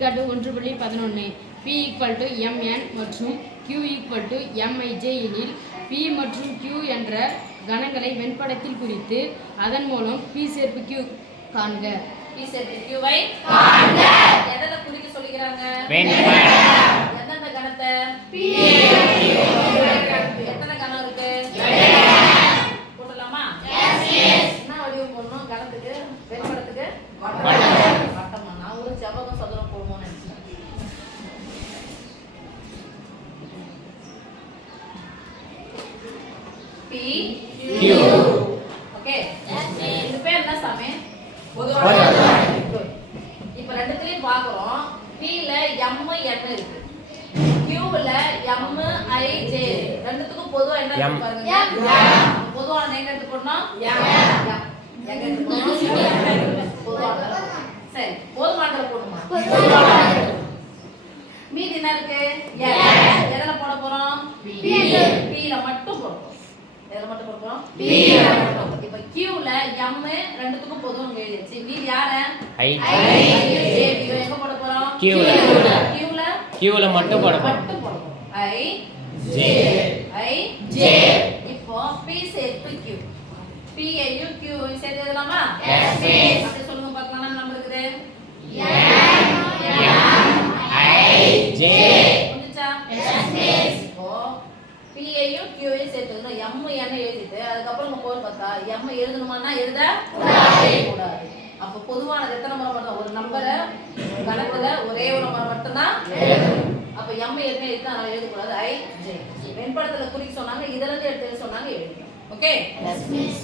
எடுத்துக்காட்டு 1.11 P = mn மற்றும் Q = mij எனில் P மற்றும் Q என்ற கணங்களை வெண்படத்தில் குறித்து அதன் மூலம் P சேர்ப்பு Q காண்க. P சேர்ப்பு Q ஐ காண்க. எதனை குறிக்க சொல்லிக்கிறாங்க? எந்தெந்த கணத்தை? P எத்தனை கணம் இருக்கு? போடலாமா? என்ன வடிவம் போடணும் கணத்துக்கு? வெண்படத்துக்கு வட்டமா? நான் ஒரு செவ்வகம் சதுரம் போடணும்னு நினைச்சேன். P Q okay. இது பேர் என்ன சாமி? பொதுவான. இப்போ ரெண்டுத்துலயும் பாக்குறோம். P ல m n இருக்கு. Q ல m i j ரெண்டுத்துக்கும் பொதுவா என்ன இருக்கு பாருங்க. பொதுவான எங்க எடுத்து போடணும்? எங்க எடுத்து போடணும்? பொதுவான. சரி, பொதுவானல போடுமா? மீதி என்ன இருக்கு? எதல போட போறோம்? P ல மட்டும் போடுறோம். எதல மட்டும் போடுறோம்? P ல மட்டும். இப்போ Q ல m ரெண்டுத்துக்கும் பொதுவா எழுதியாச்சு. மீதி யாரு? I j எங்க போட போறோம்? Q ல மட்டும் போட போறோம். மட்டும் போட போறோம். I j இப்போ P சேர்த்து Q. P ஐயும் Q ஐயும் சேர்த்து எழுதலாமா? Yes miss. அப்படி சொல்லுங்க பார்க்கலாம். என்ன நம்பர் இருக்குது? I J புரிஞ்சா? Yes miss. இப்போ P ஐயும் Q ஐயும் சேர்த்து எழுதணும். m என்ன எழுதிட்டு அதுக்கு அப்புறம் நம்ம போய் பார்த்தா m எழுதணுமானா எழுத கூடாது. அப்ப பொதுவானது எத்தனை முறை மட்டும் ஒரு நம்பரை கணக்குல ஒரே ஒரு முறை மட்டும் தான் எழுதணும். அப்ப m என்ன எழுதினா அதனால எழுத கூடாது. I J வெண்படத்துல குறிக்க சொன்னாங்க, இதெல்லாம் எடுத்து சொன்னாங்க எழுதணும். ஓகே? Yes miss.